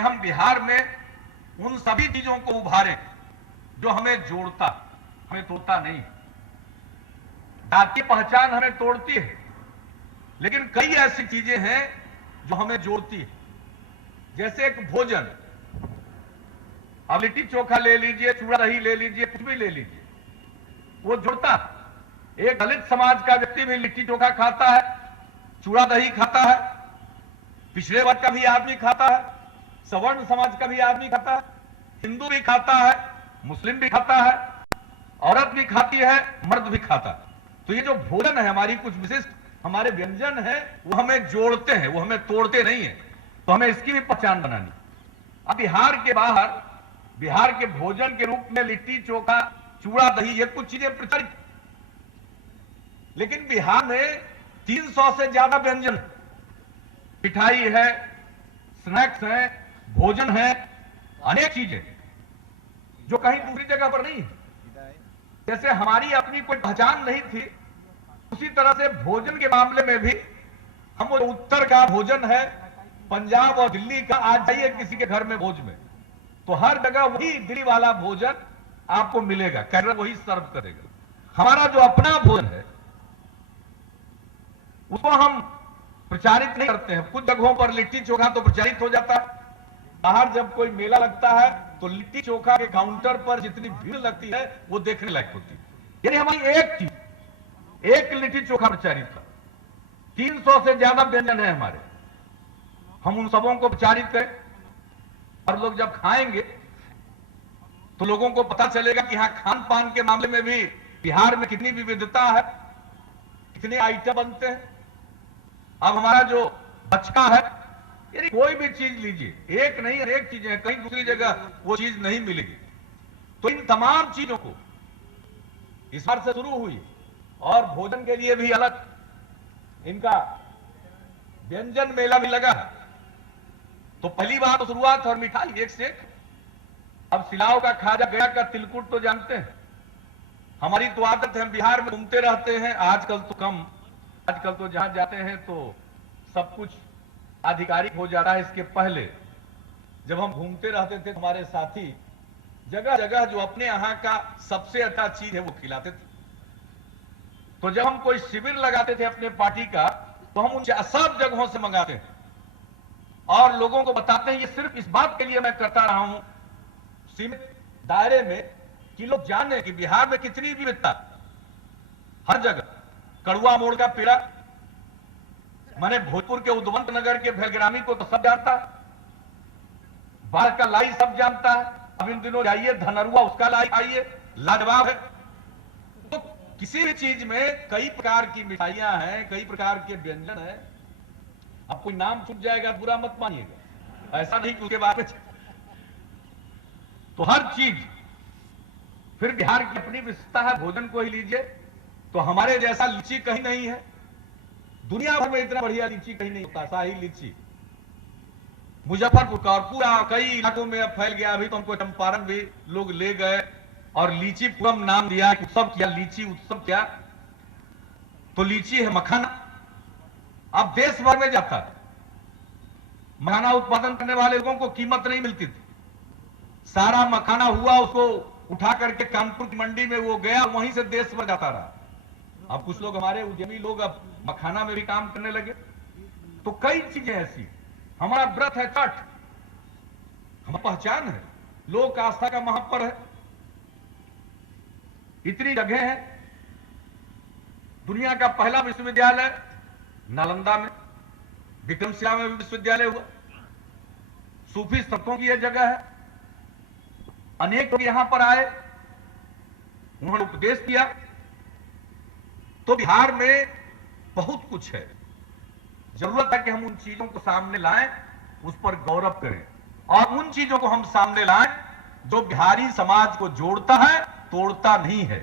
हम बिहार में उन सभी चीजों को उभारें जो हमें जोड़ता, हमें तोड़ता नहीं। जातीय पहचान हमें तोड़ती है, लेकिन कई ऐसी चीजें हैं जो हमें जोड़ती है। जैसे एक भोजन, अब लिट्टी चोखा ले लीजिए, चूड़ा दही ले लीजिए, कुछ भी ले लीजिए, वो जुड़ता। एक दलित समाज का व्यक्ति भी लिट्टी चोखा खाता है, चूड़ा दही खाता है, पिछड़े वर्ग का भी आदमी खाता है, सवर्ण समाज का भी आदमी खाता है, हिंदू भी खाता है, मुस्लिम भी खाता है, औरत भी खाती है, मर्द भी खाता है। तो ये जो भोजन है, हमारी कुछ विशिष्ट हमारे व्यंजन है, वो हमें जोड़ते हैं, वो हमें तोड़ते नहीं है। तो हमें इसकी भी पहचान बनानी। अब बिहार के बाहर बिहार के भोजन के रूप में लिट्टी चोखा, चूड़ा दही, ये कुछ चीजें प्रचलित, लेकिन बिहार में 300 से ज्यादा व्यंजन, मिठाई है, स्नैक्स है, भोजन है, अनेक चीजें जो कहीं दूसरी जगह पर नहीं है। जैसे हमारी अपनी कोई पहचान नहीं थी, उसी तरह से भोजन के मामले में भी हम वो उत्तर का भोजन है, पंजाब और दिल्ली का, आज जाइए किसी के घर में भोज में, तो हर जगह वही दिल्ली वाला भोजन आपको मिलेगा, कैटरर वही सर्व करेगा। हमारा जो अपना भोजन है उसको हम प्रचारित नहीं करते हैं। कुछ जगहों पर लिट्टी चोखा तो प्रचारित हो जाता है। बाहर जब कोई मेला लगता है तो लिट्टी चोखा के काउंटर पर जितनी भीड़ लगती है वो देखने लायक होती है। यानी हमारी एक लिट्टी चोखा प्रचारित था, 300 से ज्यादा व्यंजन है हमारे। हम उन सबों को प्रचारित करें और लोग जब खाएंगे तो लोगों को पता चलेगा कि हाँ, खान पान के मामले में भी बिहार में कितनी विविधता है, कितने आइटम बनते हैं। अब हमारा जो बचका है, यानी कोई भी चीज लीजिए, एक नहीं अनेक चीजें हैं, कहीं दूसरी जगह वो चीज नहीं मिलेगी। तो इन तमाम चीजों को इस बार से शुरू हुई, और भोजन के लिए भी अलग इनका व्यंजन मेला भी लगा है। तो पहली बार तो शुरुआत और मिठाई एक से एक। अब सिलाव का खाजा, गया का तिलकुट तो जानते हैं। हमारी तो आदत है, हम बिहार में घूमते रहते हैं, आजकल तो कम, आजकल तो जहां जाते हैं तो सब कुछ आधिकारिक हो जाता है। इसके पहले जब हम घूमते रहते थे, हमारे साथी जगह जगह जो अपने यहाँ का सबसे अच्छा चीज है वो खिलाते थे। तो जब हम कोई शिविर लगाते थे अपने पार्टी का, तो हम उन सब जगहों से मंगाते हैं और लोगों को बताते हैं। ये सिर्फ इस बात के लिए मैं करता रहा हूं सीमित दायरे में, कि लोग जाने कि बिहार में कितनी विविधता। हर जगह कड़ुआ मोड़ का पेड़ा, मैंने भोजपुर के उद्वंत नगर के भेलग्रामी को तो सब जानता है, बाढ़ का लाई सब जानता है। अब इन दिनों जाइए धनरुआ, उसका लाई आइए, लाजवाब है। तो किसी भी चीज में कई प्रकार की मिठाइयां हैं, कई प्रकार के व्यंजन हैं। अब कोई नाम छूट जाएगा बुरा मत मानिएगा, ऐसा नहीं कि उसके बारे में। तो हर चीज, फिर बिहार की अपनी विशेषता है। भोजन को ही लीजिए तो हमारे जैसा लीची कहीं नहीं है, दुनिया भर में इतना बढ़िया लीची कहीं नहीं होता। शाही लीची मुजफ्फरपुर का और पूरा कई इलाकों में अब फैल गया। अभी तो हमको चंपारण भी लोग ले गए और लीची पूरम नाम दिया, उत्सव किया, लीची उत्सव किया। तो लीची है मखाना, अब देश भर में जाता है। मखाना उत्पादन करने वाले लोगों को कीमत नहीं मिलती थी, सारा मखाना हुआ, उसको उठा करके कानपुर की मंडी में वो गया, वहीं से देश भर जाता रहा। अब कुछ लोग हमारे उद्यमी लोग अब मखाना में भी काम करने लगे। तो कई चीजें ऐसी। हमारा व्रत है छठ, हमारी पहचान है, लोक आस्था का महापर्व है। इतनी जगह है। दुनिया का पहला विश्वविद्यालय नालंदा में, विक्रमशिला में भी विश्वविद्यालय हुआ। सूफी संतों की यह जगह है। अनेक लोग यहां पर आए, उन्होंने उपदेश किया। तो बिहार में बहुत कुछ है, जरूरत है कि हम उन चीजों को सामने लाएं, उस पर गौरव करें और उन चीजों को हम सामने लाएं जो बिहारी समाज को जोड़ता है, तोड़ता नहीं है।